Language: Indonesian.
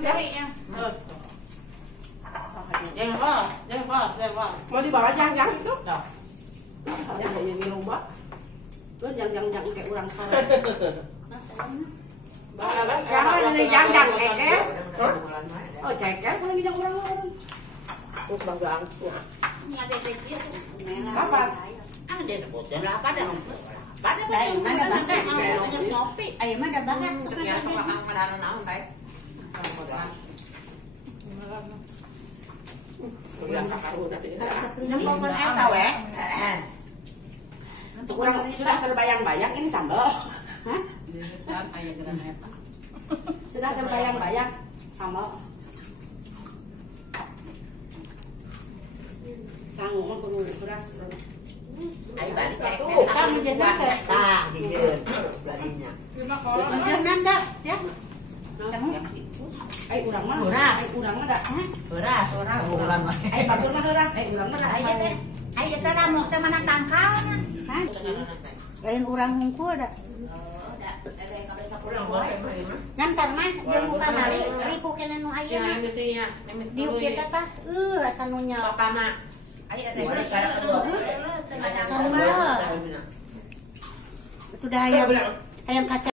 jahitnya. Jangan. Mau dibawa jangan itu? Tuh. Jangan yang di rumah. Lu jangan kayak orang sore. Jangan jangan ceker. Oh ceker kalau jangan orang. Terus bagang. Ini ada kecil. Kapan? Ada sebutan lah pada. Pada ngopi. Ayo mah ada banget. Nembongan eta we. Kurang sudah terbayang-bayang ini sambal. Hah? Sudah terbayang-bayang sambal. Sanggup mah kudu beras. Ayo balik Tuh, kan menjadi tah dijeun beladinya. Jangan dah, ya. Ai urang mah. Urang mah dah. Beras. Urang mah. Ai batur mah beras. Ai urang mah dah. Ayo teh. Ayo teh da mau teh mana tangkalna. Hah? Lain urang hungkul dah. Ngantar mah jeung muka mari ripu keneh nu ayeuna. Diuk kita tah asa nu nya. Bapana. Ayo teh Itu dah hayam kaca